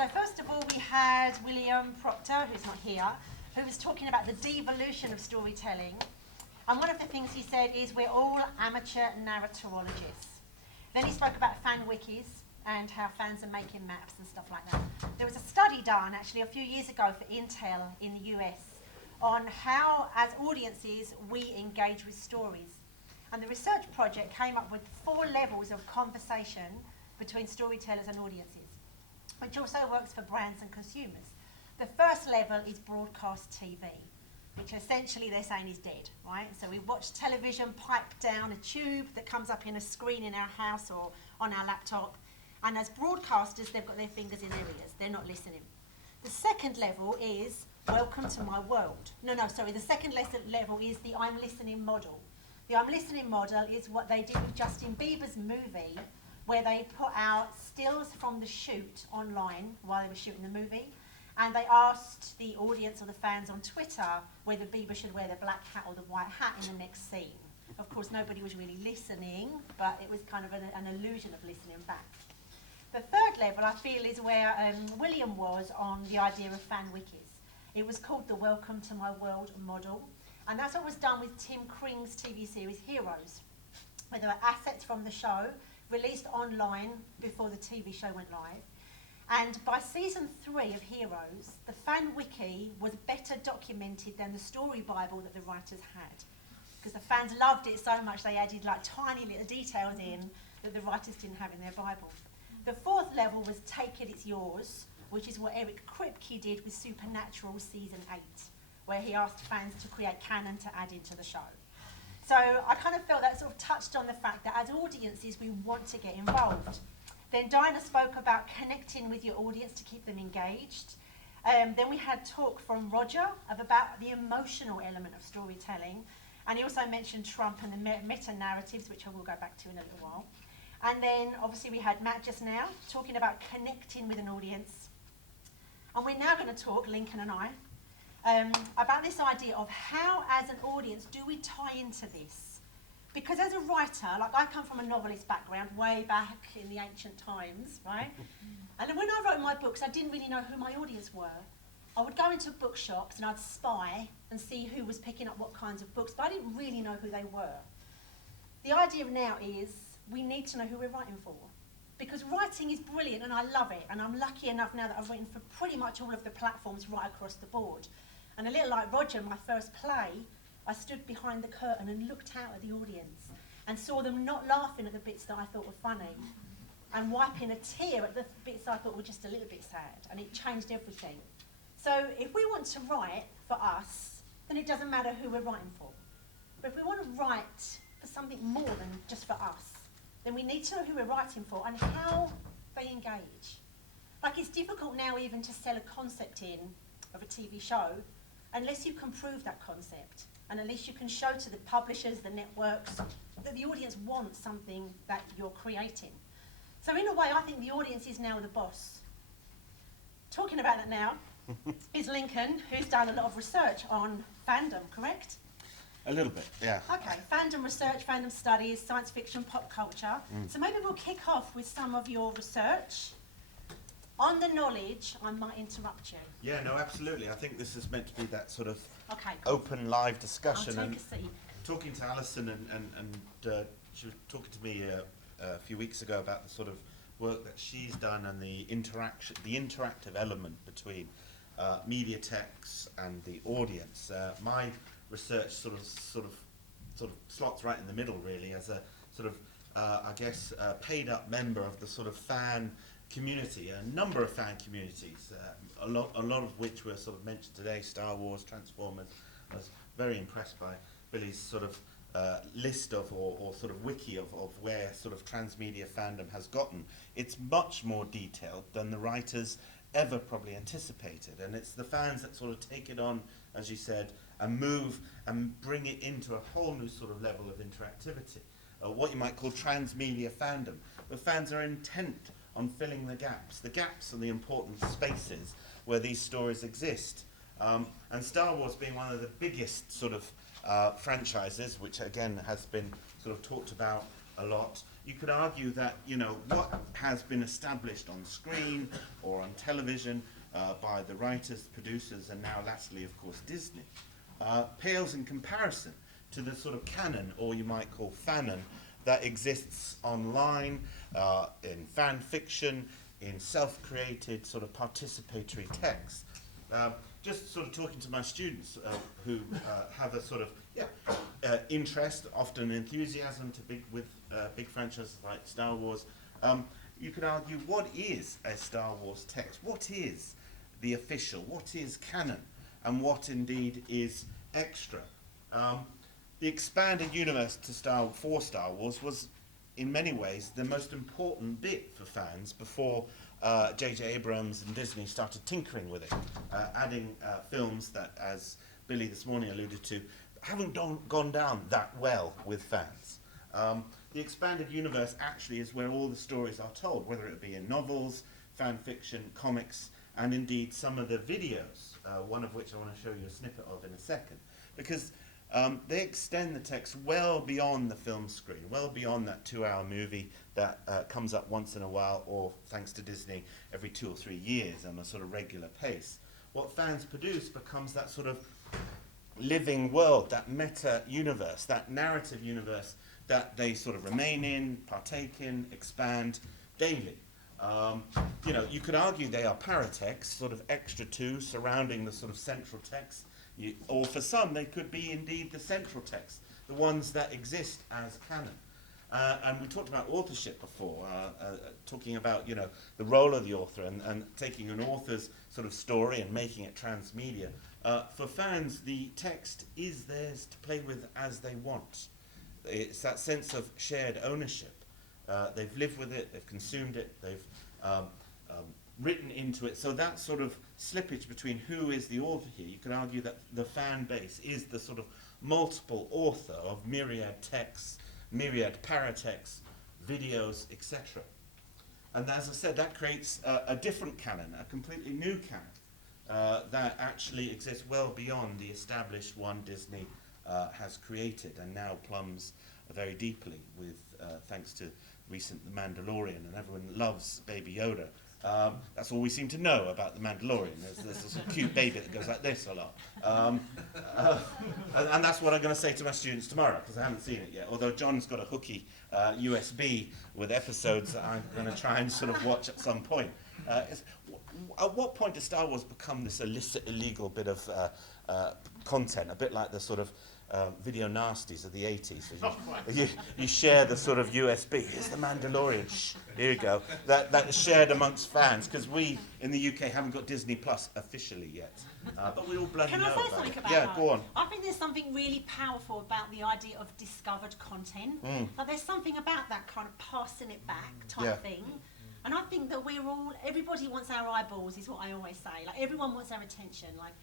So first of all, we had William Proctor, who's not here, who was talking about the devolution of storytelling. And one of the things he said is we're all amateur narratorologists. Then he spoke about fan wikis and how fans are making maps and stuff like that. There was a study done actually a few years ago for Intel in the US on how, as audiences, we engage with stories. And the research project came up with 4 levels of conversation between storytellers and audiences, which also works for brands and consumers. The first level is broadcast TV, which essentially they're saying is dead, right? So we watch television pipe down a tube that comes up in a screen in our house or on our laptop, and as broadcasters, they've got their fingers in their ears. They're not listening. The second level is welcome to my world. The second level is the I'm listening model. The I'm listening model is what they did with Justin Bieber's movie, where they put out stills from the shoot online while they were shooting the movie, and they asked the audience or the fans on Twitter whether Bieber should wear the black hat or the white hat in the next scene. Of course, nobody was really listening, but it was kind of an illusion of listening back. The third level, I feel, is where William was on the idea of fan wikis. It was called the Welcome to My World model, and that's what was done with Tim Kring's TV series Heroes, where there were assets from the show released online before the TV show went live. And by season 3 of Heroes, the fan wiki was better documented than the story bible that the writers had, because the fans loved it so much they added like tiny little details in that the writers didn't have in their bible. The fourth level was Take It, It's Yours, which is what Eric Kripke did with Supernatural season 8, where he asked fans to create canon to add into the show. So I kind of felt that sort of touched on the fact that as audiences we want to get involved. Then Dinah spoke about connecting with your audience to keep them engaged. Then we had talk from Roger about the emotional element of storytelling, and he also mentioned Trump and the meta-narratives, which I will go back to in a little while. And then obviously we had Matt just now talking about connecting with an audience. And we're now going to talk, Lincoln and I, about this idea of how, as an audience, do we tie into this? Because as a writer, like I come from a novelist background way back in the ancient times, right? And then when I wrote my books, I didn't really know who my audience were. I would go into bookshops and I'd spy and see who was picking up what kinds of books, but I didn't really know who they were. The idea now is we need to know who we're writing for. Because writing is brilliant and I love it, and I'm lucky enough now that I've written for pretty much all of the platforms right across the board. And a little like Roger, my first play, I stood behind the curtain and looked out at the audience and saw them not laughing at the bits that I thought were funny and wiping a tear at the bits I thought were just a little bit sad, and it changed everything. So if we want to write for us, then it doesn't matter who we're writing for. But if we want to write for something more than just for us, then we need to know who we're writing for and how they engage. Like, it's difficult now even to sell a concept in of a TV show unless you can prove that concept, and at least you can show to the publishers, the networks, that the audience wants something that you're creating. So in a way, I think the audience is now the boss. Talking about that now is Lincoln, who's done a lot of research on fandom, correct? A little bit, yeah. Okay, fandom research, fandom studies, science fiction, pop culture. So maybe we'll kick off with some of your research. On the knowledge, I might interrupt you. Yeah, no, absolutely. I think this is meant to be that sort of Okay, cool. open, live discussion. I'll And take a seat. talking to Alison, and she was talking to me a few weeks ago about the sort of work that she's done and the interactive element between media texts and the audience. My research sort of slots right in the middle, really, as a sort of I guess paid up member of the sort of fan community, a number of fan communities, a lot of which were sort of mentioned today: Star Wars, Transformers. I was very impressed by Billy's sort of list of or sort of wiki of where sort of transmedia fandom has gotten. It's much more detailed than the writers ever probably anticipated, and it's the fans that sort of take it on, as you said, and move and bring it into a whole new sort of level of interactivity, what you might call transmedia fandom, where fans are intent on filling the gaps and the important spaces where these stories exist. And Star Wars being one of the biggest sort of franchises, which again has been sort of talked about a lot. You could argue that, you know, what has been established on screen or on television by the writers, producers, and now lastly, of course, Disney, pales in comparison to the sort of canon, or you might call fanon, that exists online, in fan fiction, in self-created sort of participatory text. Just sort of talking to my students who have a sort of interest, often enthusiasm to big franchises like Star Wars, you could argue, what is a Star Wars text? What is the official? What is canon? And what indeed is extra? The expanded universe for Star Wars was, in many ways, the most important bit for fans before J.J. Abrams and Disney started tinkering with it, adding films that, as Billy this morning alluded to, haven't gone down that well with fans. The expanded universe actually is where all the stories are told, whether it be in novels, fan fiction, comics, and indeed some of the videos, one of which I want to show you a snippet of in a second, because they extend the text well beyond the film screen, well beyond that 2-hour movie that comes up once in a while, or thanks to Disney, every 2 or 3 years on a sort of regular pace. What fans produce becomes that sort of living world, that meta universe, that narrative universe that they sort of remain in, partake in, expand daily. You know, you could argue they are paratexts, sort of extra to, surrounding the sort of central text, or for some they could be indeed the central text, the ones that exist as canon. And we talked about authorship before, talking about, you know, the role of the author and taking an author's sort of story and making it transmedia. For fans, the text is theirs to play with as they want. It's that sense of shared ownership. They've lived with it, they've consumed it, they've written into it. So that sort of slippage between who is the author here, you could argue that the fan base is the sort of multiple author of myriad texts, myriad paratexts, videos, etc. And as I said, that creates a different canon, a completely new canon that actually exists well beyond the established one Disney has created and now plumbs very deeply with, thanks to recent The Mandalorian, and everyone loves Baby Yoda. That's all we seem to know about The Mandalorian. There's this cute baby that goes like this a lot. And that's what I'm going to say to my students tomorrow, because I haven't seen it yet. Although John's got a hooky USB with episodes that I'm going to try and sort of watch at some point. At what point does Star Wars become this illicit, illegal bit of content, a bit like the sort of video nasties of the 80s? So you share the sort of USB. Here's The Mandalorian. Shh, here you go. That is shared amongst fans, because we in the UK haven't got Disney Plus officially yet. But we all bloody know about it. Can I say something about that? that? Go on. I think there's something really powerful about the idea of discovered content. Like there's something about that kind of passing it back type thing. And I think that everybody wants our eyeballs, is what I always say. Like everyone wants our attention. Like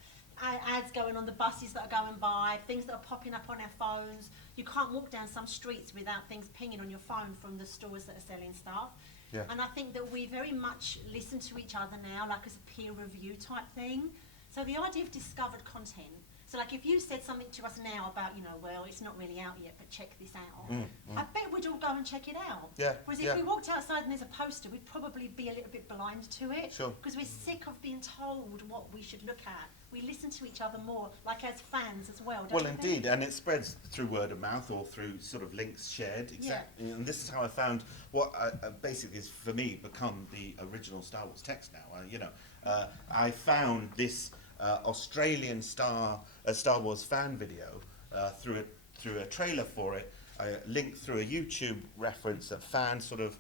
ads going on the buses that are going by, things that are popping up on our phones. You can't walk down some streets without things pinging on your phone from the stores that are selling stuff. Yeah. And I think that we very much listen to each other now, like as a peer review type thing. So the idea of discovered content, so like if you said something to us now about, you know, well, it's not really out yet, but check this out, I bet we'd all go and check it out. Yeah. Whereas if we walked outside and there's a poster, we'd probably be a little bit blind to it. Sure. Because we're sick of being told what we should look at. We listen to each other more, like as fans as well, don't Well, you indeed, think? and it spreads through word of mouth or through sort of links shared. Exactly. Yeah. And this is how I found what basically has, for me, become the original Star Wars text now. I found this Australian Star Wars fan video through a trailer for it. I linked through a YouTube reference that fans sort of,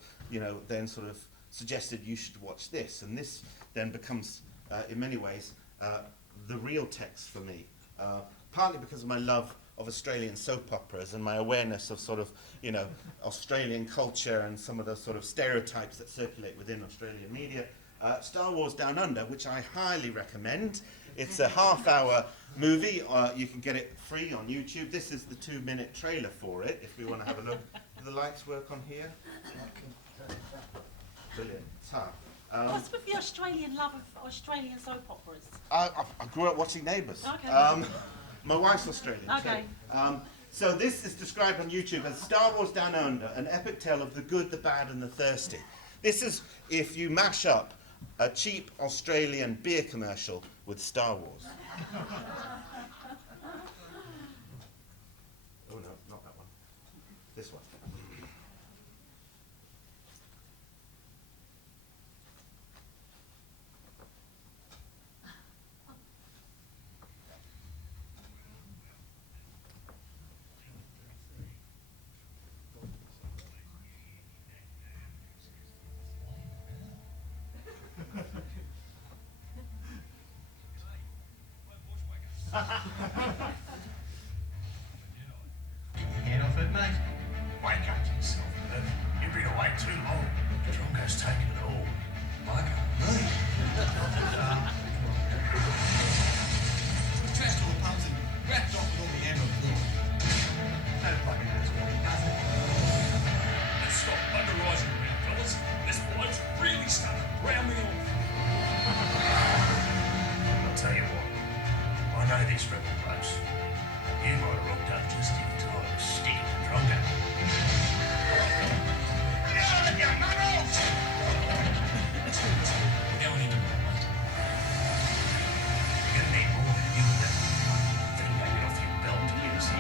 then sort of suggested you should watch this, and this then becomes, in many ways, the real text for me. Partly because of my love of Australian soap operas and my awareness of sort of, Australian culture and some of the sort of stereotypes that circulate within Australian media. Star Wars Down Under, which I highly recommend. It's a half-hour movie. You can get it free on YouTube. This is the 2-minute trailer for it, if we want to have a look. Do the lights work on here? Brilliant. What's with the Australian love of Australian soap operas? I grew up watching Neighbours. Okay. My wife's Australian. Okay. So this is described on YouTube as Star Wars Down Under, an epic tale of the good, the bad, and the thirsty. This is if you mash up a cheap Australian beer commercial with Star Wars. Oh no, not that one. This one. Head off it, mate. Wake up to yourself, man. You've been awake too long. Drongo's taken it all. Like me. We trashed all the pubs and wrapped off with all the amber fluid. No fucking knows what he does it. Let's stop under-rising around, fellas. This bloke's really starting to round me off. I'll tell you what. I know these rebel blokes. You might have rocked up just in time to stick it to Drongo. Yeah, you muggles! We're going into more, mate. You're gonna need more than you do. Then you get off your belt to get us in.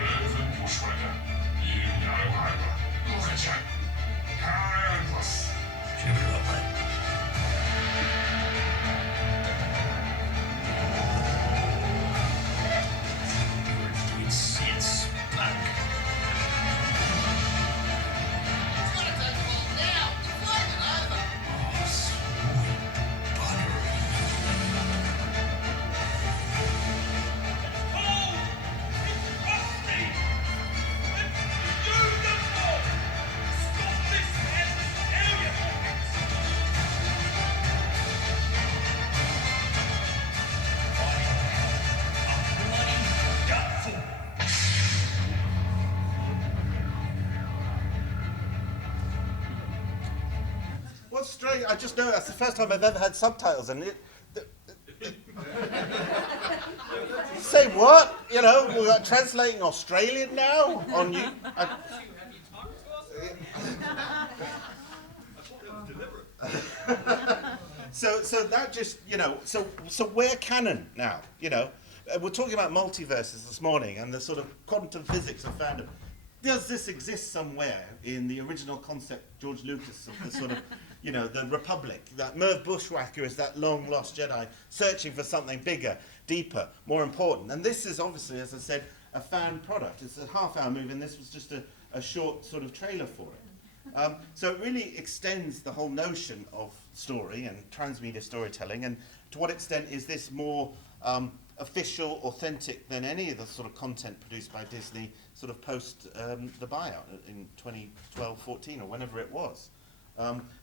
Urban bushwhacker. You know Homer. Look at you. Hopeless. Shove it up, mate. You're a dead set spunk. It's gonna take a while now. You're flying over. Oh, sweet buttery. Oh! It's rusty! It's beautiful! Stop this madness now, you hobbits! A bloody gutful. What's strange, I just know that's the first time I've ever had subtitles and it. Say what? You know, we're translating Australian now on you. So that just, you know, so we're canon now, you know. We're talking about multiverses this morning and the sort of quantum physics of fandom. Does this exist somewhere in the original concept, George Lucas, of the sort of, you know, the Republic? That Merv Bushwhacker is that long-lost Jedi searching for something bigger, deeper, more important. And this is obviously, as I said, a fan product. It's a half-hour movie, and this was just a short sort of trailer for it. So it really extends the whole notion of story and transmedia storytelling. And to what extent is this more official, authentic than any of the sort of content produced by Disney sort of post the buyout in 2012-14 or whenever it was?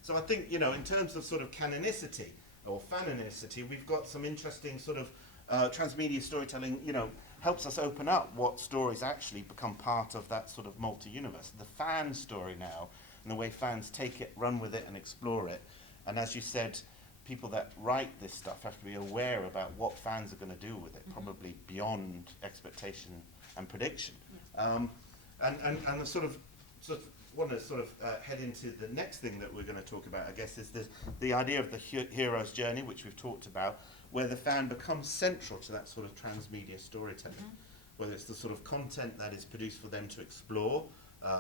So I think, you know, in terms of sort of canonicity or fanonicity, we've got some interesting sort of transmedia storytelling, you know, helps us open up what stories actually become part of that sort of multi-universe. The fan story now, and the way fans take it, run with it, and explore it. And as you said, people that write this stuff have to be aware about what fans are going to do with it, probably beyond expectation and prediction. And the sort of want to sort of head into the next thing that we're going to talk about, I guess, is the idea of the hero's journey, which we've talked about, where the fan becomes central to that sort of transmedia storytelling, whether it's the sort of content that is produced for them to explore,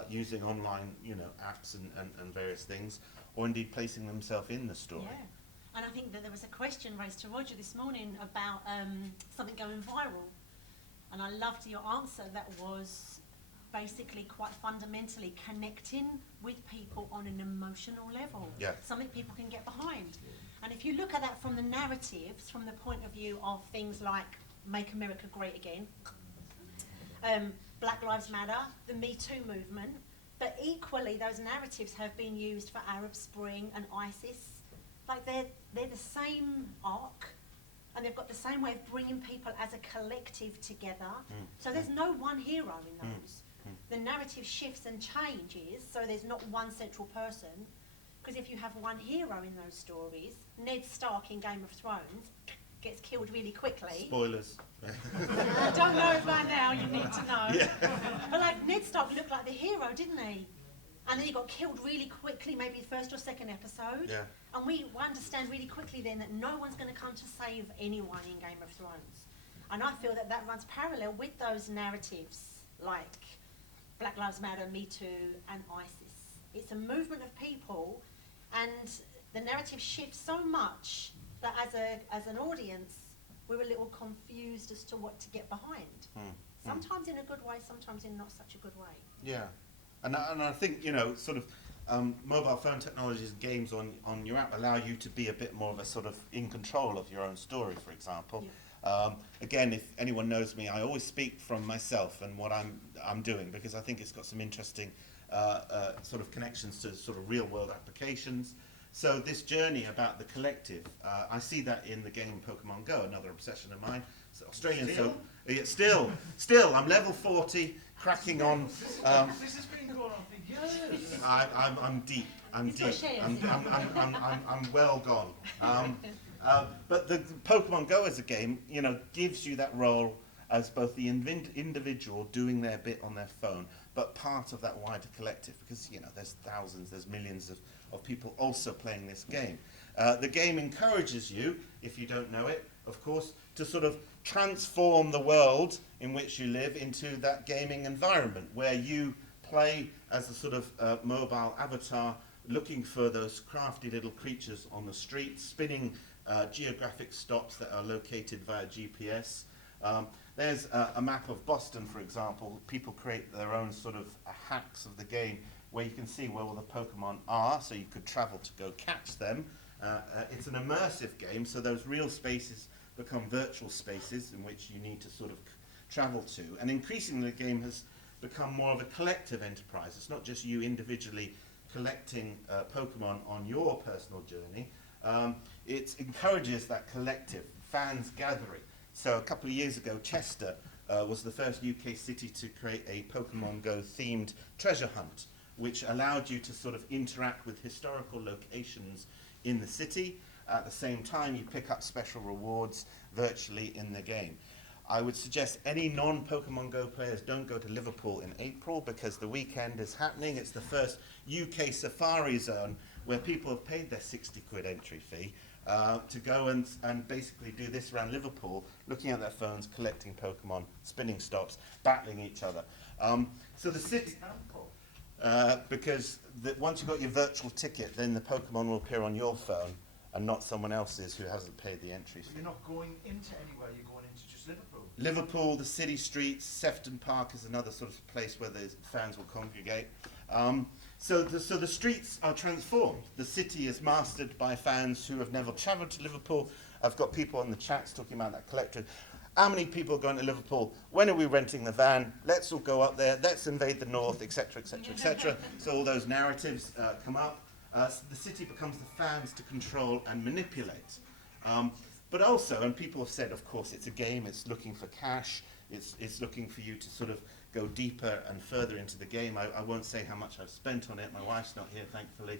using online, you know, apps and various things, or indeed placing themselves in the story. Yeah. And I think that there was a question raised to Roger this morning about something going viral. And I loved your answer that was basically quite fundamentally connecting with people on an emotional level. Yeah. Something people can get behind. And if you look at that from the narratives, from the point of view of things like Make America Great Again, Black Lives Matter, the Me Too movement, but equally those narratives have been used for Arab Spring and ISIS. Like they're the same arc, and they've got the same way of bringing people as a collective together. So there's no one hero in those. The narrative shifts and changes, so there's not one central person. Because because if you have one hero in those stories, Ned Stark in Game of Thrones gets killed really quickly. Spoilers. I don't know by now, you need to know. Yeah. But like Ned Stark looked like the hero, didn't he? And then he got killed really quickly, maybe the first or second episode. Yeah. And we understand really quickly then that no one's going to come to save anyone in Game of Thrones. And I feel that that runs parallel with those narratives like Black Lives Matter, Me Too, and ISIS. It's a movement of people, and the narrative shifts so much that as an audience, we're a little confused as to what to get behind. Sometimes in a good way, sometimes in not such a good way. Yeah, and I think, you know, sort of mobile phone technologies and games on your app allow you to be a bit more of a sort of in control of your own story, for example. Yeah. Again, if anyone knows me, I always speak from myself and what I'm doing, because I think it's got some interesting sort of connections to sort of real world applications. So this journey about the collective, I see that in the game Pokemon Go, another obsession of mine. It's Australian, still, I'm level 40, cracking on. This has been going on for years. I'm deep. I'm He's got deep. shares. I'm well gone. But the Pokemon Go as a game, you know, gives you that role as both the individual doing their bit on their phone, but part of that wider collective, because, you know, there's thousands, there's millions of people also playing this game. The game encourages you, if you don't know it, of course, to sort of transform the world in which you live into that gaming environment where you play as a sort of mobile avatar, looking for those crafty little creatures on the street, spinning geographic stops that are located via GPS. There's a map of Boston, for example. People create their own sort of hacks of the game where you can see where all the Pokemon are, so you could travel to go catch them. It's an immersive game, so those real spaces become virtual spaces in which you need to sort of travel to. And increasingly the game has become more of a collective enterprise. It's not just you individually collecting Pokemon on your personal journey. It encourages that collective, fans gathering. So a couple of years ago, Chester was the first UK city to create a Pokemon Go themed treasure hunt, which allowed you to sort of interact with historical locations in the city. At the same time, you pick up special rewards virtually in the game. I would suggest any non-Pokemon Go players don't go to Liverpool in April, because the weekend is happening. It's the first UK safari zone where people have paid their 60 quid entry fee to go and basically do this around Liverpool, looking at their phones, collecting Pokemon, spinning stops, battling each other. So the city, because once you've got your virtual ticket, then the Pokemon will appear on your phone and not someone else's who hasn't paid the entry fee. You're not going into anywhere, you're going into just Liverpool. Liverpool, the city streets, Sefton Park is another sort of place where the fans will congregate. So the streets are transformed. The city is mastered by fans who have never travelled to Liverpool. I've got people on the chats talking about that collective. How many people are going to Liverpool? When are we renting the van? Let's all go up there. Let's invade the north, etc., etc., etc. So all those narratives come up. So the city becomes the fans to control and manipulate. But also, and people have said, of course, it's a game. It's looking for cash. It's looking for you to sort of go deeper and further into the game. I won't say how much I've spent on it. My wife's not here, thankfully.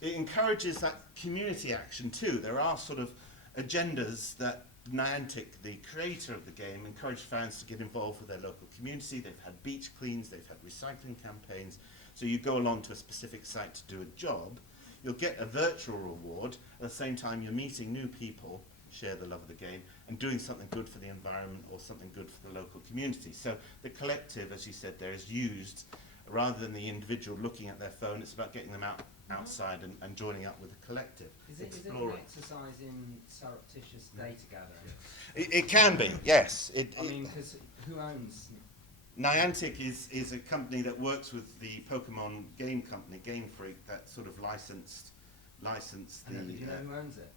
It encourages that community action too. There are sort of agendas that Niantic, the creator of the game, encouraged fans to get involved with their local community. They've had beach cleans, they've had recycling campaigns. So you go along to a specific site to do a job, you'll get a virtual reward. At the same time, you're meeting new people, share the love of the game, and doing something good for the environment or something good for the local community. So the collective, as you said there, is used rather than the individual looking at their phone. It's about getting them outside and joining up with the collective. Is it an exercise in surreptitious data gathering? It can be, yes. I mean, because who owns? Niantic is a company that works with the Pokemon game company, Game Freak, that sort of licensed the. Do you know who owns it?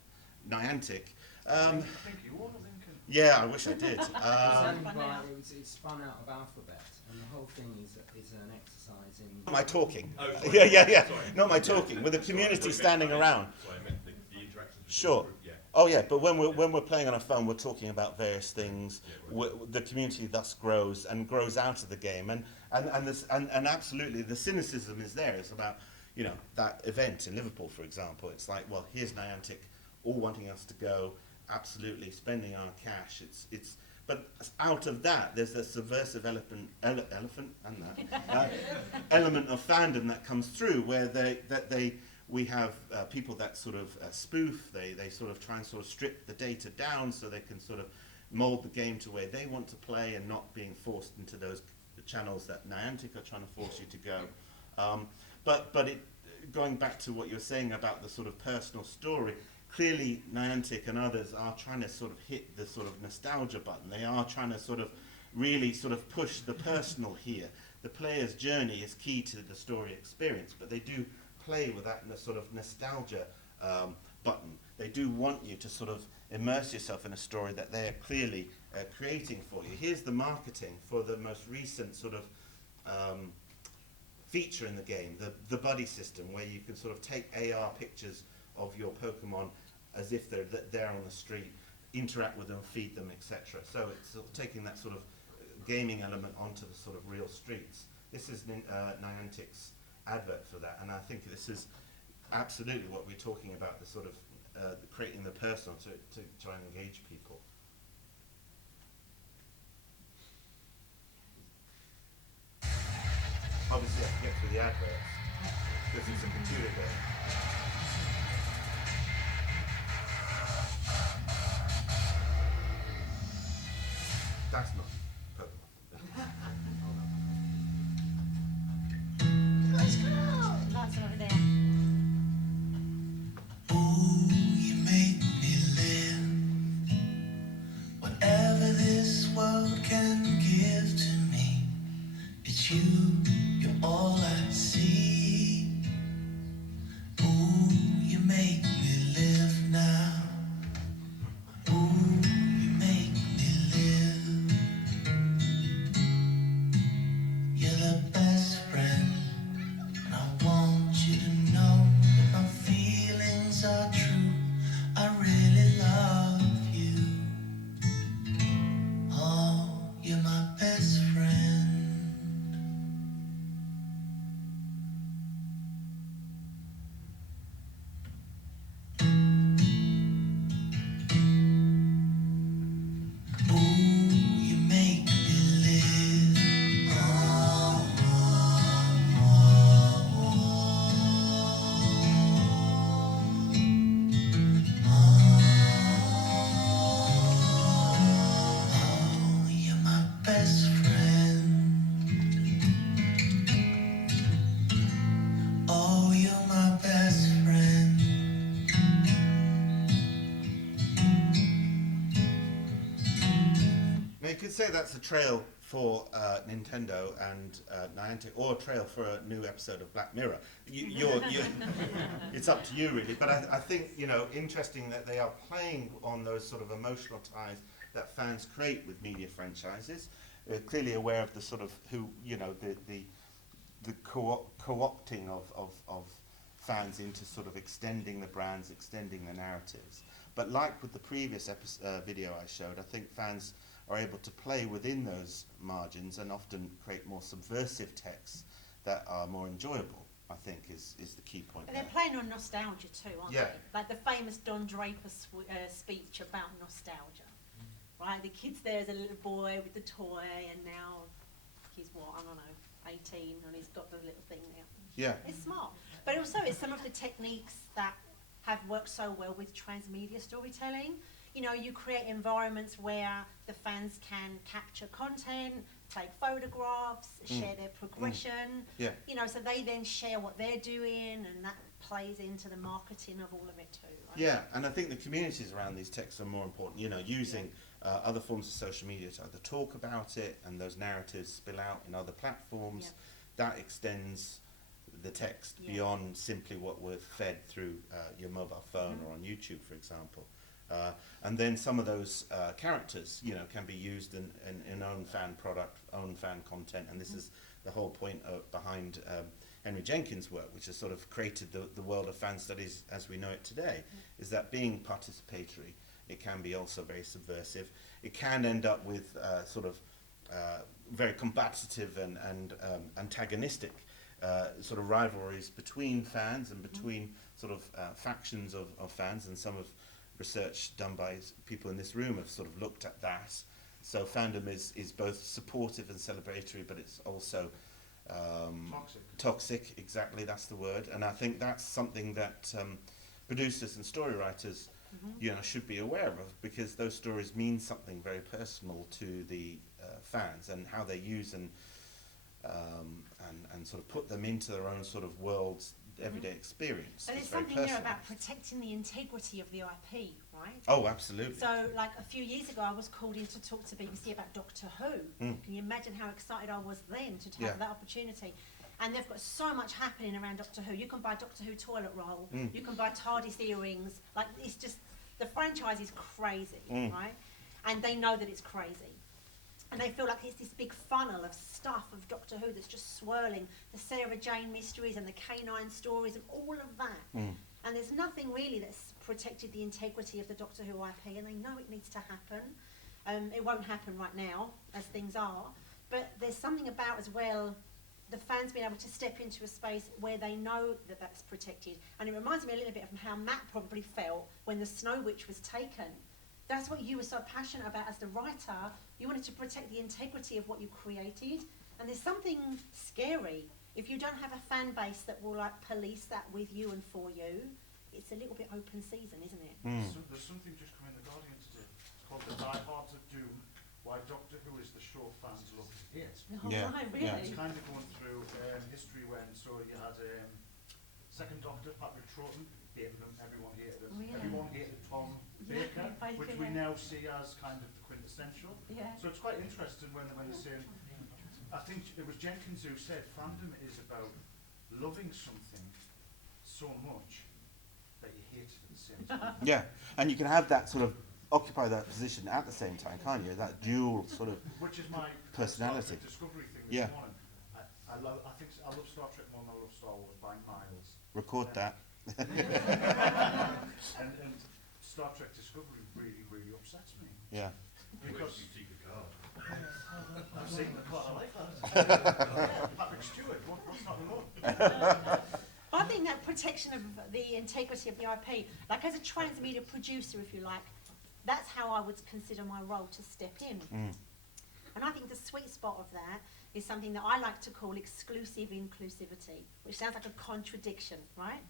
Niantic. I think you all think. Yeah, I wish I did. It's owned by, it's spun out of Alphabet, and the whole thing is an exercise in. Not my talking. Oh, sorry. Yeah. Sorry. Not my talking. With the community standing around. Sorry, I meant the interactions. Sure. Yeah. Oh yeah, but when we're playing on a phone, we're talking about various things. Yeah, right. The community thus grows out of the game, and absolutely the cynicism is there. It's about, you know, that event in Liverpool, for example, it's like, well, here's Niantic all wanting us to go, absolutely spending our cash. But out of that, there's a subversive element of fandom that comes through, where we have people that sort of spoof. They sort of try and sort of strip the data down so they can sort of mold the game to where they want to play, and not being forced into those channels that Niantic are trying to force you to go. Going back to what you're saying about the sort of personal story, clearly Niantic and others are trying to sort of hit the sort of nostalgia button. They are trying to sort of really sort of push the personal here. The player's journey is key to the story experience, but they do play with that sort of nostalgia button. They do want you to sort of immerse yourself in a story that they are clearly creating for you. Here's the marketing for the most recent sort of feature in the game, the buddy system, where you can sort of take AR pictures of your Pokemon as if they're there on the street, interact with them, feed them, etc. So it's sort of taking that sort of gaming element onto the sort of real streets. This is Niantic's advert for that, and I think this is absolutely what we're talking about, the sort of creating the personal to try and engage people. Obviously I have to get through the adverts, because it's a computer game. That's not Pokemon. Let's go! That's over there. Ooh, you make me live. Whatever this world can give to me, it's you, you're all I see. Ooh, you make me live now. Ooh, you make me live. You're the best friend, and I want you to know that my feelings are true. I really love you. Oh, you're my best friend. Ooh, you make me live. Oh, you're my best friend. Oh, you're my best friend. Now you could say that's a trail for Nintendo and Niantic, or a trail for a new episode of Black Mirror. It's up to you really, but I think, you know, interesting that they are playing on those sort of emotional ties that fans create with media franchises. They're clearly aware of the sort of the co-opting of fans into sort of extending the brands, extending the narratives. But like with the previous video I showed, I think fans are able to play within those margins and often create more subversive texts that are more enjoyable, I think is the key point. But there. they're playing on nostalgia too, aren't Yeah. they? Like the famous Don Draper speech about nostalgia, right? The kid's there as a little boy with the toy, and now he's what, I don't know, 18, and he's got the little thing now. Yeah. It's smart. But also it's some of the techniques that have worked so well with transmedia storytelling. You know, you create environments where the fans can capture content, take photographs, share their progression. Yeah. You know, so they then share what they're doing, and that plays into the marketing of all of it too. Right? Yeah, and I think the communities around these texts are more important, you know, using other forms of social media to either talk about it, and those narratives spill out in other platforms. That extends the text beyond simply what we're fed through your mobile phone or on YouTube, for example. And then some of those characters, you know, can be used in own fan product, own fan content, and this is the whole point behind Henry Jenkins' work, which has sort of created the world of fan studies as we know it today, is that being participatory, it can be also very subversive. It can end up with sort of very combative and antagonistic sort of rivalries between fans and between sort of factions of fans, and some of research done by people in this room have sort of looked at that. So fandom is both supportive and celebratory, but it's also toxic, exactly, that's the word. And I think that's something that producers and story writers should be aware of, because those stories mean something very personal to the fans, and how they use and sort of put them into their own sort of world's everyday experience. But there's It's very something there personal. about protecting the integrity of the IP, right? Oh, absolutely. So, like a few years ago, I was called in to talk to BBC about Doctor Who. Can you imagine how excited I was then to have that opportunity? And they've got so much happening around Doctor Who. You can buy Doctor Who toilet roll. You can buy TARDIS earrings. Like, it's just, the franchise is crazy, right? And they know that it's crazy. And they feel like it's this big funnel of stuff of Doctor Who that's just swirling, the Sarah Jane mysteries and the K9 stories and all of that. And there's nothing really that's protected the integrity of the Doctor Who IP, and they know it needs to happen. It won't happen right now, as things are, but there's something about as well the fans being able to step into a space where they know that that's protected. And it reminds me a little bit of how Matt probably felt when the Snow Witch was taken. That's what you were so passionate about as the writer. You wanted to protect the integrity of what you created. And there's something scary. If you don't have a fan base that will like police that with you and for you, it's a little bit open season, isn't it? So there's something just come in the Guardian today. It's called The Diehards of Doom, why Doctor Who is the show fans love to hate. Oh, Yeah, right, yeah. really? It's kind of going through history when, so you had second Doctor, Patrick Troughton, hated him, everyone hated him. Really? Everyone hated Tom Baker, which we now see as kind of the quintessential. Yeah. So it's quite interesting when they're saying, I think it was Jenkins who said, fandom is about loving something so much that you hate it at the same time. Yeah, and you can have that sort of occupy that position at the same time, can't you? That dual sort of Which is my personality. Star Trek Discovery thing this Yeah. morning. I love Star Trek more than I love Star Wars by miles. record that. And Star Trek Discovery really, really upsets me. Yeah. Because I've seen the plot, I like that. Patrick Stewart, what's not wrong? But I think that protection of the integrity of the IP, like as a transmedia producer, if you like, that's how I would consider my role to step in. And I think the sweet spot of that is something that I like to call exclusive inclusivity, which sounds like a contradiction, right?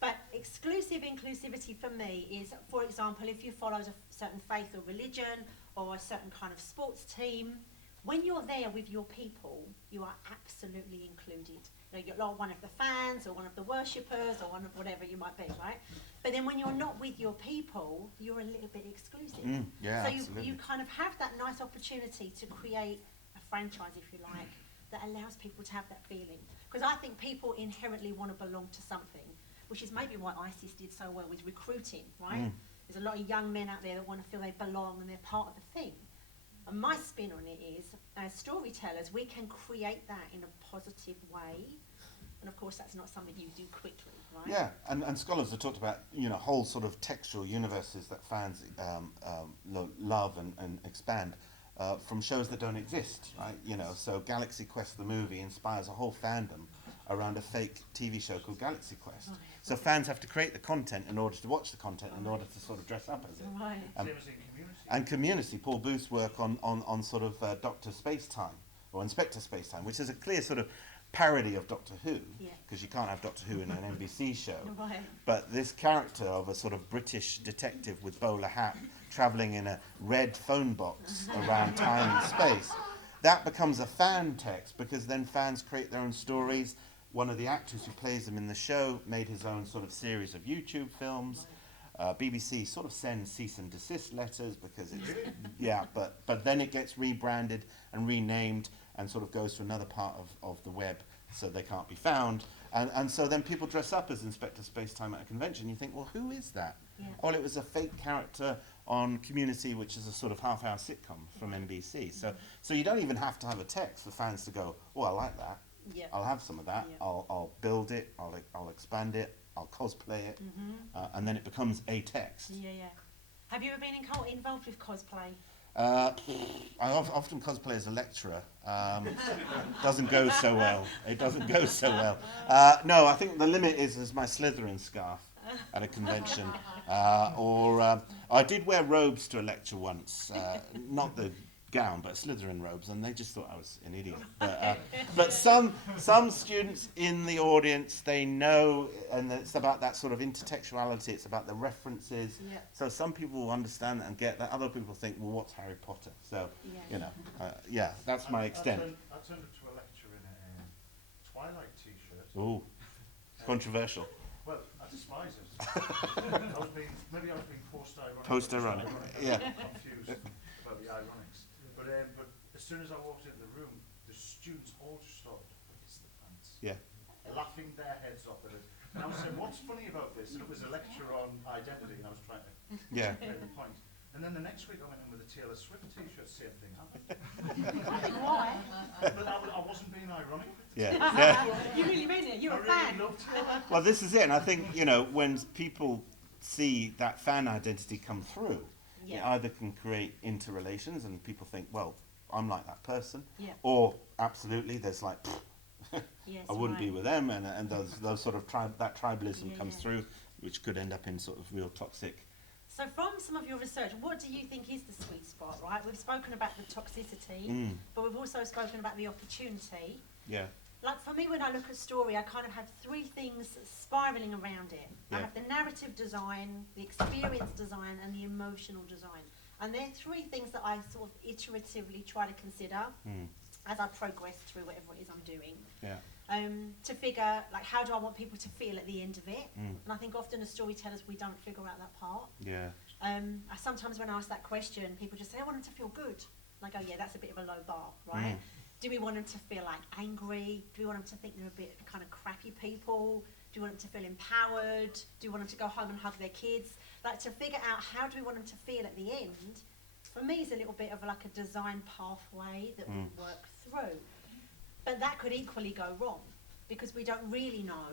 But exclusive inclusivity for me is, for example, if you follow a certain faith or religion or a certain kind of sports team, when you're there with your people, you are absolutely included. You know, you're one of the fans or one of the worshippers or one of whatever you might be, right? But then when you're not with your people, you're a little bit exclusive. Yeah, So absolutely. you kind of have that nice opportunity to create a franchise, if you like, that allows people to have that feeling. Because I think people inherently want to belong to something, which is maybe why ISIS did so well with recruiting, right? There's a lot of young men out there that want to feel they belong and they're part of the thing. And my spin on it is, as storytellers, we can create that in a positive way. And of course, that's not something you do quickly, right? Yeah, and scholars have talked about, whole sort of textual universes that fans love and expand from shows that don't exist, right? So Galaxy Quest the movie inspires a whole fandom around a fake TV show called Galaxy Quest. So fans have to create the content in order to watch the content, in order to sort of dress up as it. Right. Same as in Community. And Community, Paul Booth's work on sort of Dr. Spacetime, or Inspector Spacetime, which is a clear sort of parody of Doctor Who, Yeah. because you can't have Doctor Who in an NBC show. Right. But this character of a sort of British detective with bowler hat travelling in a red phone box around time and space, that becomes a fan text, because then fans create their own stories. One of the actors who plays them in the show made his own sort of series of YouTube films. BBC sort of sends cease and desist letters because it's but then it gets rebranded and renamed and sort of goes to another part of the web, so they can't be found. And so then people dress up as Inspector Spacetime at a convention. You think, well, who is that? Yeah. Oh, it was a fake character on Community, which is a sort of half-hour sitcom from NBC. So you don't even have to have a text for fans to go, oh, I like that. Yeah. I'll have some of that. Yeah. I'll build it. I'll expand it. I'll cosplay it, and then it becomes a text. Yeah, yeah. Have you ever been involved with cosplay? I often cosplay as a lecturer. Doesn't go so well. It doesn't go so well. No, I think the limit is my Slytherin scarf at a convention. I did wear robes to a lecture once. Not the gown, but Slytherin robes, and they just thought I was an idiot. But some students in the audience, they know, and it's about that sort of intertextuality, it's about the references. Yeah. So some people will understand that and get that. Other people think, well, what's Harry Potter? So, that's my extent. I turned up to a lecture in a Twilight t-shirt. Ooh, controversial. Well, I despise it. Maybe I was being post-ironic. Post-ironic, yeah. Confused about the ironics. But as soon as I walked into the room, the students all just started to piss the pants. Yeah. Laughing their heads off at it. And I was saying, what's funny about this? And it was a lecture on identity, and I was trying to Yeah. make the point. And then the next week I went in with a Taylor Swift t-shirt, same thing happened. Why? But I wasn't being ironic. Yeah. You really mean it? You're a I really fan. loved Taylor. Well, this is it. And I think, when people see that fan identity come through, it Yeah. either can create interrelations and people think, well, I'm like that person. Yeah. Or absolutely, there's like, Yes, I wouldn't be right. with them. And those sort of that tribalism Yeah, comes yeah. through, which could end up in sort of real toxic. So from some of your research, what do you think is the sweet spot, right? We've spoken about the toxicity, Mm. but we've also spoken about the opportunity. Yeah. Like for me, when I look at story, I kind of have three things spiraling around it. I Yeah. have the narrative design, the experience design, and the emotional design. And they're three things that I sort of iteratively try to consider Mm. as I progress through whatever it is I'm doing. Yeah. To figure, like, how do I want people to feel at the end of it? Mm. And I think often as storytellers, we don't figure out that part. Yeah. Sometimes when I ask that question, people just say, I want them to feel good. And I go, yeah, that's a bit of a low bar, right? Mm. Do we want them to feel like angry? Do we want them to think they're a bit kind of crappy people? Do we want them to feel empowered? Do we want them to go home and hug their kids? Like, to figure out how do we want them to feel at the end, for me is a little bit of like a design pathway that we work through. But that could equally go wrong because we don't really know,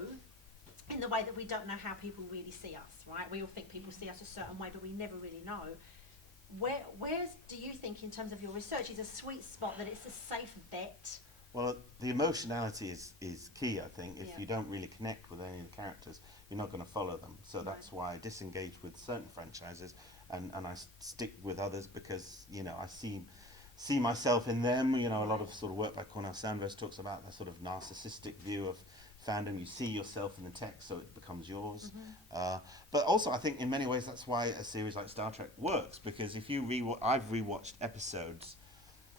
in the way that we don't know how people really see us, right? We all think people see us a certain way, but we never really know. Where's do you think, in terms of your research, is a sweet spot that it's a safe bet? Well, the emotionality is key, I think. If Yeah. you don't really connect with any of the characters, you're not going to follow them. So that's why I disengage with certain franchises and I stick with others because, I see myself in them. A lot of sort of work by Cornel Sanders talks about that sort of narcissistic view of fandom. You see yourself in the text, so it becomes yours. But also, I think in many ways that's why a series like Star Trek works, because if you I've rewatched episodes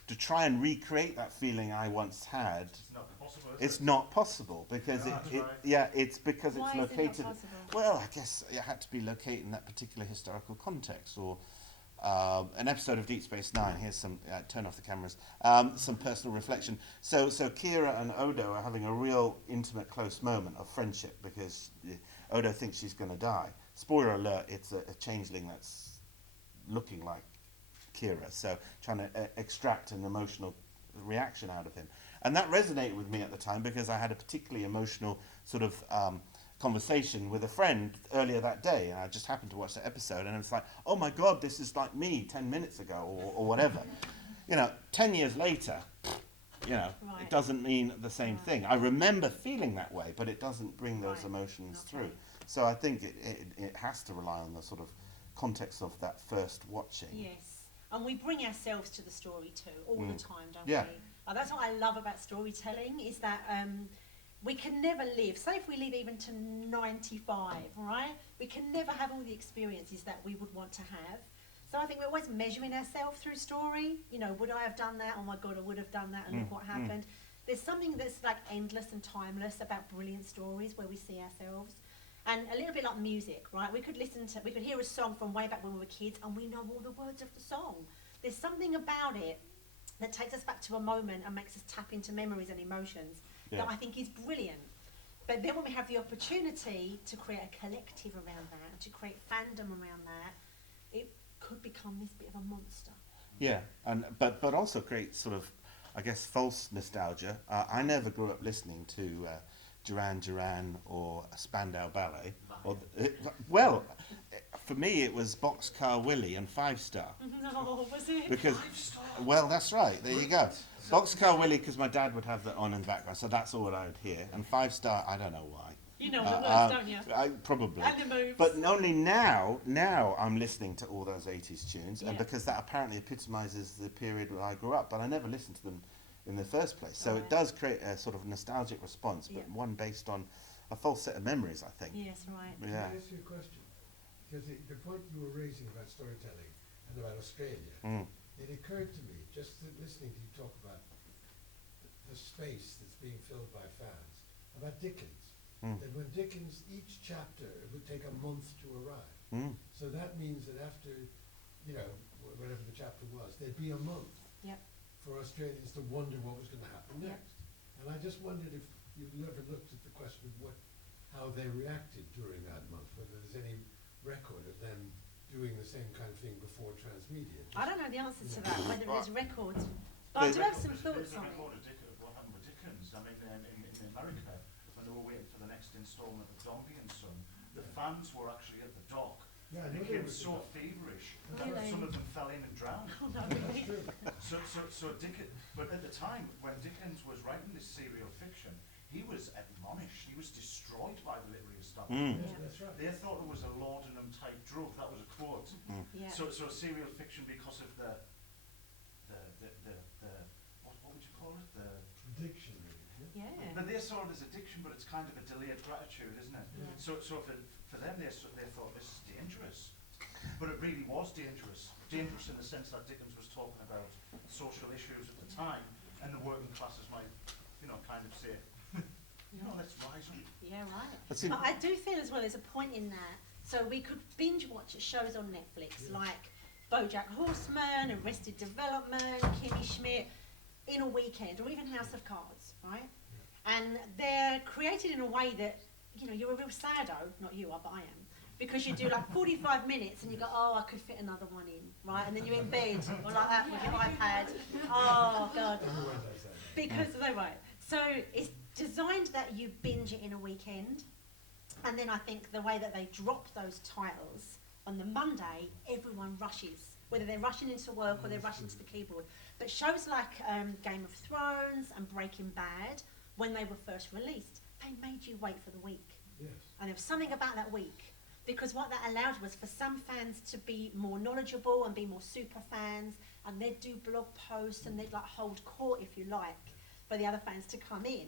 to try and recreate that feeling I once had. It's not possible, is It's it? not possible because Yeah, that's right. it's because Why it's is it not located. possible? Well, I guess it had to be located in that particular historical context, or an episode of Deep Space Nine. Here's some turn off the cameras. Some personal reflection. So Kira and Odo are having a real intimate, close moment of friendship because Odo thinks she's going to die. Spoiler alert: it's a changeling that's looking like Kira, so trying to extract an emotional reaction out of him. And that resonated with me at the time because I had a particularly emotional sort of conversation with a friend earlier that day, and I just happened to watch that episode, and it's like, oh my God, this is like me 10 minutes ago, or whatever. 10 years later, Right. it doesn't mean the same thing. I remember feeling that way, but it doesn't bring those Right. emotions Okay. through. So I think it has to rely on the sort of context of that first watching. Yes, and we bring ourselves to the story too, all the time, don't Yeah. we? That's what I love about storytelling, is that we can never live, say if we live even to 95, right? We can never have all the experiences that we would want to have. So I think we're always measuring ourselves through story. Would I have done that? Oh my God, I would have done that, and look what happened. There's something that's like endless and timeless about brilliant stories where we see ourselves. And a little bit like music, right? We could hear a song from way back when we were kids and we know all the words of the song. There's something about it that takes us back to a moment and makes us tap into memories and emotions that I think is brilliant. But then when we have the opportunity to create a collective around that, to create fandom around that, it could become this bit of a monster. Yeah, but also create sort of, I guess, false nostalgia. I never grew up listening to Duran Duran or Spandau Ballet. For for me, it was Boxcar Willie and 5 Star. No, was it? Because, well, that's right. There you go. Boxcar Willie, because my dad would have that on in the background, so that's all I would hear. And 5 Star, I don't know why. You know the words, don't you? Probably. And the moves. But only now I'm listening to all those 80s tunes, and because that apparently epitomises the period where I grew up, but I never listened to them in the first place. So it does create a sort of nostalgic response, but one based on a false set of memories, I think. Yes, right. Yeah. Can I ask you a question? Because the point you were raising about storytelling and about Australia, it occurred to me, just listening to you talk about the space that's being filled by fans, about Dickens. That when Dickens, each chapter, it would take a month to arrive. So that means that after, whatever the chapter was, there'd be a month for Australians to wonder what was going to happen next. And I just wondered if you've ever looked at the question of how they reacted during that month, whether there's any record of them doing the same kind of thing before transmedia. I don't know the answer to that, whether there's records. But I do have some thoughts on it. What happened with Dickens? I mean, in America, when they were waiting for the next instalment of Dombey and Son, the fans were actually at the dock. Yeah, They became so feverish that Really? some of them fell in and drowned. Oh, no, really? So Dickens, but at the time when Dickens was writing this serial fiction, he was admonished. He was destroyed by the literary establishment. Yeah, that's right. They thought it was a laudanum type drug. That was a quote. Yeah. So serial fiction, because of the what would you call it? The Addiction, really. Yeah. But they saw it as addiction, but it's kind of a delayed gratitude, isn't it? Yeah. So for them, they thought this is dangerous. But it really was dangerous. Dangerous in the sense that Dickens was talking about social issues at the time, and the working classes might, kind of say, let's rise up. Yeah, right. That's it. But I do feel as well there's a point in that. So we could binge watch shows on Netflix like BoJack Horseman, Arrested Development, Kimmy Schmidt in a weekend, or even House of Cards, right? And they're created in a way that, you're a real saddo, not you are, but I am. Because you do like 45 minutes and you go, oh, I could fit another one in, right? And then you're in bed or like that with your iPad. Oh, God. Everyone does that. Because they won't. So it's designed that you binge it in a weekend. And then I think the way that they drop those titles on the Monday, everyone rushes. Whether they're rushing into work or they're rushing to the keyboard. But shows like Game of Thrones and Breaking Bad, when they were first released, they made you wait for the week. Yes. And there was something about that week. Because what that allowed was for some fans to be more knowledgeable and be more super fans, and they'd do blog posts and they'd like hold court, if you like, for the other fans to come in.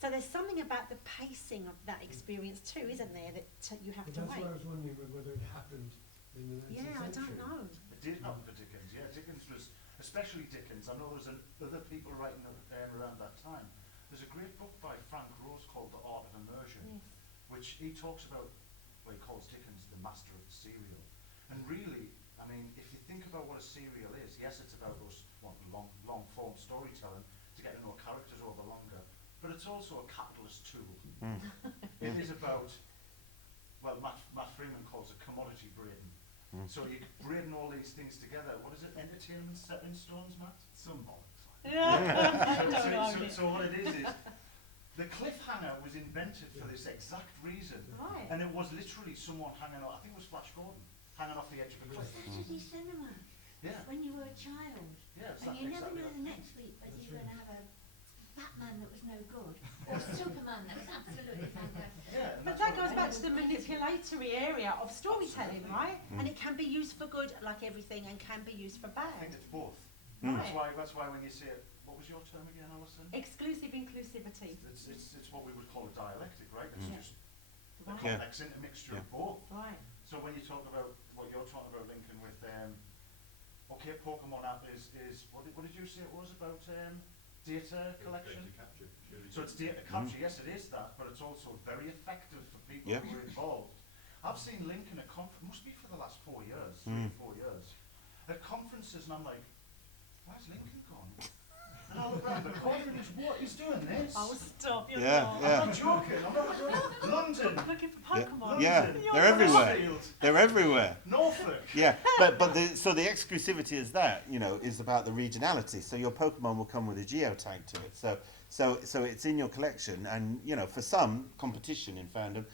So there's something about the pacing of that experience too, isn't there, that you have But to that's wait. why I was wondering whether it happened in the 19th Yeah, I century. don't know. It did happen for Dickens, yeah. Dickens was, especially Dickens, I know there was other people writing around that time. There's a great book by Frank Rose called The Art of Immersion, Yes. which he talks about, well, he calls Dickens the master of the serial. And really, I mean, if you think about what a serial is, yes, it's about us wanting long form storytelling to get to know characters over longer, but it's also a capitalist tool. It is about, well, Matt Freeman calls it commodity braiding. So you braiding all these things together. What is it? Entertainment set in stones, Matt? Some bollocks. So what it is the cliffhanger was invented for this exact reason. Right. And it was literally someone hanging off, I think it was Flash Gordon, hanging off the edge of a cliff. Especially cinema, Yeah. when you were a child. Yeah, And you never exactly know right. the next week whether you're going to have a Batman that was no good or Superman that was absolutely fantastic. Yeah, and But that's that what goes it back is. to the manipulatory area of storytelling, Absolutely. right? And it can be used for good, like everything, and can be used for I bad. think it's both. Right. That's why when you say, what was your term again, Alison? Exclusive inclusivity. It's what we would call a dialectic, right? It's Yeah. just a Right. complex intermixture of both. Right. So when you talk about what you're talking about, Lincoln, with okay, Pokemon app is what did you say it was about data collection? So it's data capture. Yes, it is that, but it's also very effective for people who are involved. I've seen Lincoln at must be for the last 4 years, 3 or 4 years, at conferences, and I'm like, where's Lincoln gone? And I look around the corner and he's doing this. Oh, stop. You're Yeah, not. yeah. I'm not joking. I'm not joking. London. I'm looking for Pokemon. Yeah, London, they're everywhere. Westfield, They're everywhere. Norfolk. Yeah, but the exclusivity is that, is about the regionality. So your Pokemon will come with a geotag to it. So it's in your collection, and for some competition in fandom,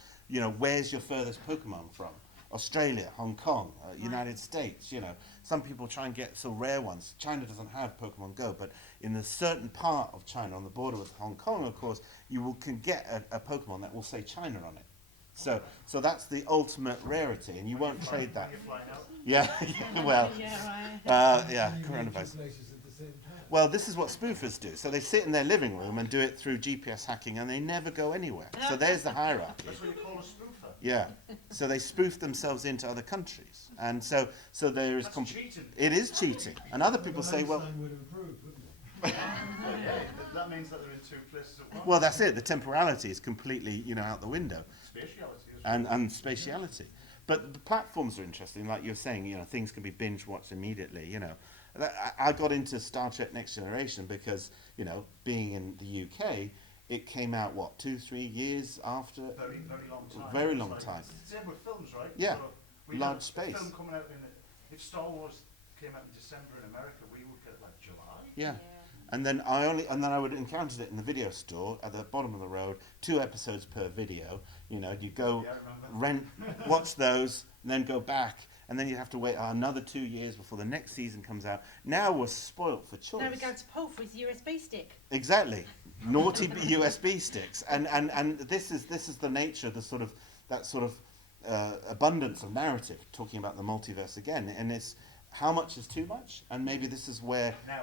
where's your furthest Pokemon from? Australia, Hong Kong, United States, you know. Some people try and get some rare ones. China doesn't have Pokemon Go, but in a certain part of China, on the border with Hong Kong, of course, can get a Pokemon that will say China on it. So that's the ultimate rarity, and you won't trade that. Yeah, well, coronavirus. Places at the same time. Well, this is what spoofers do. So they sit in their living room and do it through GPS hacking, and they never go anywhere. So there's the hierarchy. That's what you call a spoofer. Yeah. So they spoof themselves into other countries, and so there is That's cheating. It is cheating, and other people say, well, Einstein would improve, wouldn't it? That means that they're in two places at once. well, that's it. The temporality is completely, out the window, Spatiality as well. and spatiality. But the platforms are interesting, like you're saying. Things can be binge watched immediately. I got into Star Trek Next Generation because, being in the UK, it came out, 2-3 years after? Very, very long time. Very It's long like- time. Same with films, right? Yeah. So we Large had space. A film coming out if Star Wars came out in December in America, we would get like July. Yeah. And then I would encounter it in the video store at the bottom of the road, 2 episodes per video. You go Yeah, I remember. watch those, and then go back, and then you have to wait another 2 years before the next season comes out. Now we're spoilt for choice. Now we're going to Paul for his USB stick. Exactly, naughty USB sticks, and this is the nature of that sort of abundance of narrative. Talking about the multiverse again, and it's how much is too much, and maybe this is where. Now.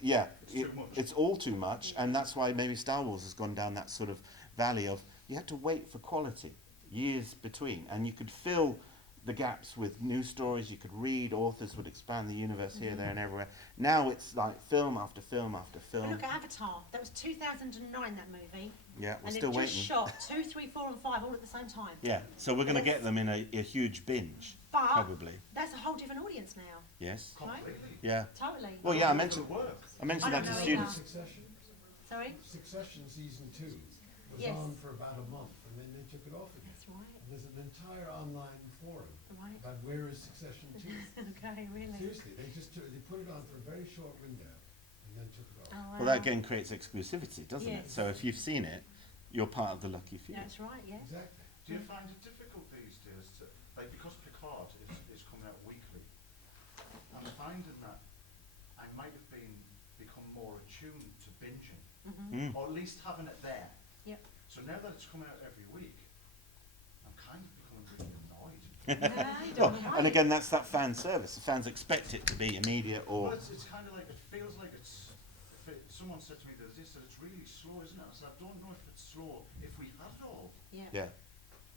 Yeah, It's too much. it's all too much, and that's why maybe Star Wars has gone down that sort of valley of you had to wait for quality, years between, and you could fill the gaps with new stories. You could read, authors would expand the universe here, there, and everywhere. Now it's like film after film after But film. look at Avatar. That was 2009, that movie. Yeah, we're And still it just waiting. shot 2, 3, 4, and 5 all at the same time. Yeah, so we're going to get them in a huge binge, But probably. that's a whole different audience now. Yes. Right? Completely. Yeah. Totally. Well, yeah, I It mentioned work. I that don't to know students. Succession? Sorry? Succession season 2 was Yes. on for about a month, and then they took it off again. That's right. And there's an entire online forum Right. about where is Succession 2. Okay, really. Seriously, they put it on for a very short window, and then took it off. Oh, Well, that again creates exclusivity, doesn't it? Yes. So if you've seen it, you're part of the lucky few. That's right, yeah. Exactly. Do you find it difficult these days to, because Picard is coming out weekly, I'm finding that I might have become more attuned to binging, Mm. or at least having it there. Yep. So now that it's coming out every week, I'm kind of becoming really annoyed. No, you Well, don't and like again, that's that fan service. The fans expect it to be immediate or. Well, it's kind of like, it feels like someone said to me there's this, that it's really slow, isn't it? I said, I don't know if it's slow if we had it all. Yeah. Yeah.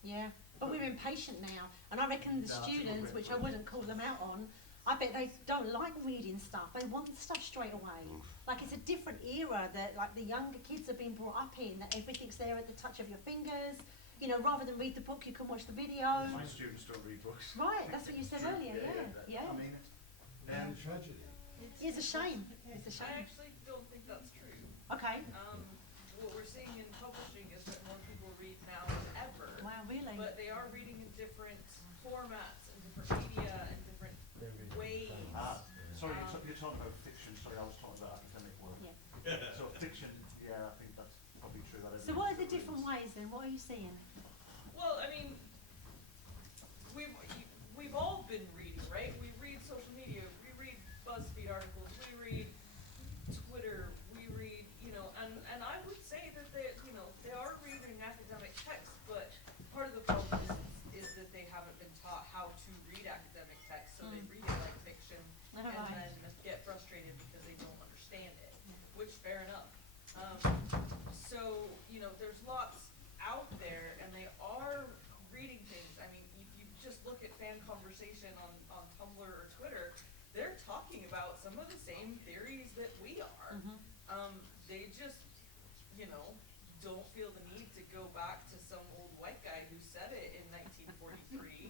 Yeah. But we're impatient now. And I reckon the No, that's a good students, way of which I putting it. wouldn't call them out on, I bet they don't like reading stuff. They want the stuff straight away. Like it's a different era that like the younger kids have been brought up in, that everything's there at the touch of your fingers. Rather than read the book, you can watch the video. My students don't read books. Right, that's what you said earlier, yeah. I mean it. And tragedy. It's a shame. It's a I shame. actually don't think that's true. Okay. What we're seeing in publishing is that more people read now than ever. Wow, really? But they are reading in different formats and different media and different ways. Sorry, you're talking about fiction. Sorry, I was talking about academic work. Yeah. So fiction, yeah, I think that's probably true. That So what are the different ways then? What are you seeing? Well, I mean, we've all been reading, right? We read social media, we read BuzzFeed articles, we read Twitter, we read, and I would say that they are reading academic texts, but part of the problem is that they haven't been taught how to read academic text, so they read it like fiction and then get frustrated because they don't understand it, which fair enough. So, there's lots out there and they are reading things. I mean, you just look at fan conversation on Tumblr or Twitter, they're talking about some of the same theories that we are. They just, don't feel the need to go back to some old white guy who said it in 1943.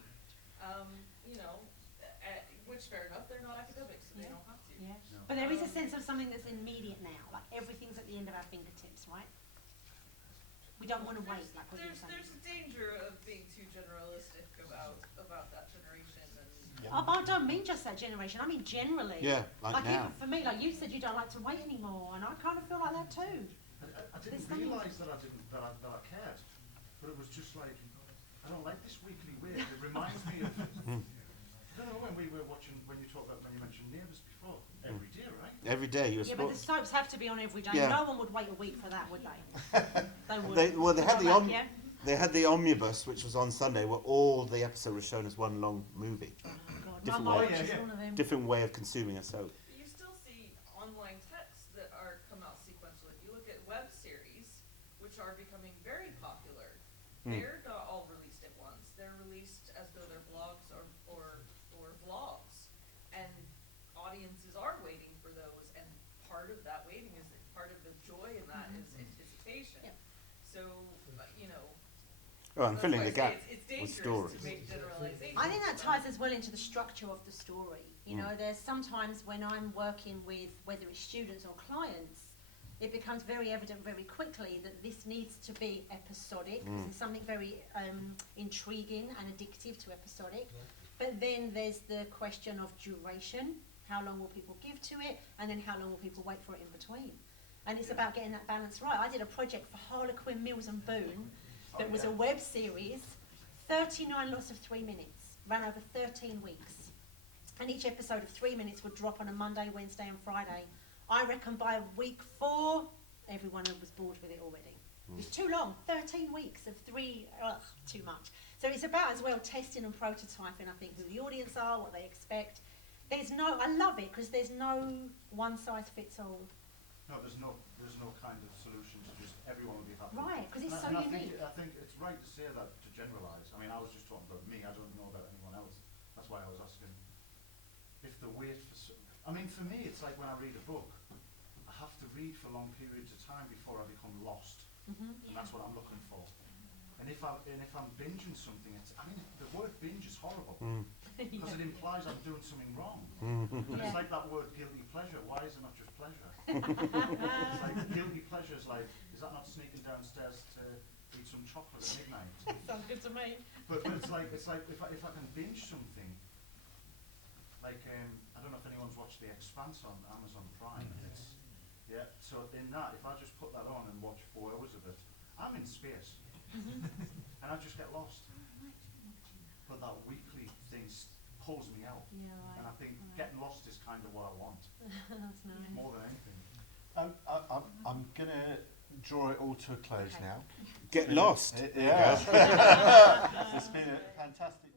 Which fair enough, they're not academics, so they don't have to. Yeah. But there is a sense of something that's immediate now. Like everything's at the end of our fingertips, right? We don't want to wait, like what you're saying. There's a danger of being too generalistic about that generation and I don't mean just that generation. I mean generally. Yeah, like now. For me, like you said, you don't like to wait anymore, and I kind of feel like that too. I didn't realise that I cared, but it was just like, I don't like this weekly weird. It reminds me of, I don't know, when we were watching, when you mentioned Neighbours before, every day, right? Every day you're Yeah, but the supposed. soaps have to be on every day. Yeah. No one would wait a week for that, would they? They would. They had Go back, yeah? They had the omnibus, which was on Sunday, where all the episode was shown as one long movie. Oh, God. Different My way. mum watches Yeah. all of them. Different way of consuming a soap. You still see online texts that are come out sequentially. You look at web series, which are becoming very popular. They're not all released at once. They're released as though they're blogs or vlogs, and audiences are waiting for those. And part of that waiting is part of the joy in that is anticipation. Yeah. So you know. Oh, and that's filling why the I say gap it's with dangerous stories. to make generalizations. I think that ties as well into the structure of the story. You know, there's sometimes when I'm working with whether it's students or clients, it becomes very evident very quickly that this needs to be episodic. There's something very intriguing and addictive to episodic. But then there's the question of duration. How long will people give to it? And then how long will people wait for it in between? And it's about getting that balance right. I did a project for Harlequin, Mills and Boon that was a web series, 39 lots of 3 minutes, ran over 13 weeks. And each episode of 3 minutes would drop on a Monday, Wednesday and Friday. I reckon by week 4, everyone was bored with it already. It's too long, 13 weeks of 3, too much. So it's about as well testing and prototyping, I think, who the audience are, what they expect. I love it because there's no one size fits all. No, there's no kind of solution to just everyone will be happy. Right, because it's so And unique. I think it's right to say that, to generalise. I mean, I was just talking about me. I don't know about anyone else. That's why I was asking if the wait for. I mean, for me, it's like when I read a book. I have to read for long periods of time before I become lost, and that's what I'm looking for. And if I'm binging something, the word binge is horrible because it implies I'm doing something wrong. It's like that word guilty pleasure. Why is it not just pleasure? It's like guilty pleasure is like, is that not sneaking downstairs to eat some chocolate at midnight? Sounds good to me. But it's like if I can binge something, like I don't know if anyone's watched The Expanse on Amazon Prime. So in that, if I just put that on and watch 4 hours of it, I'm in space, and I just get lost. But that weekly thing pulls me out, and I think getting lost is kind of what I want. That's nice. More than anything. I'm going to draw it all to a close now. Get lost. Yeah. It's been a fantastic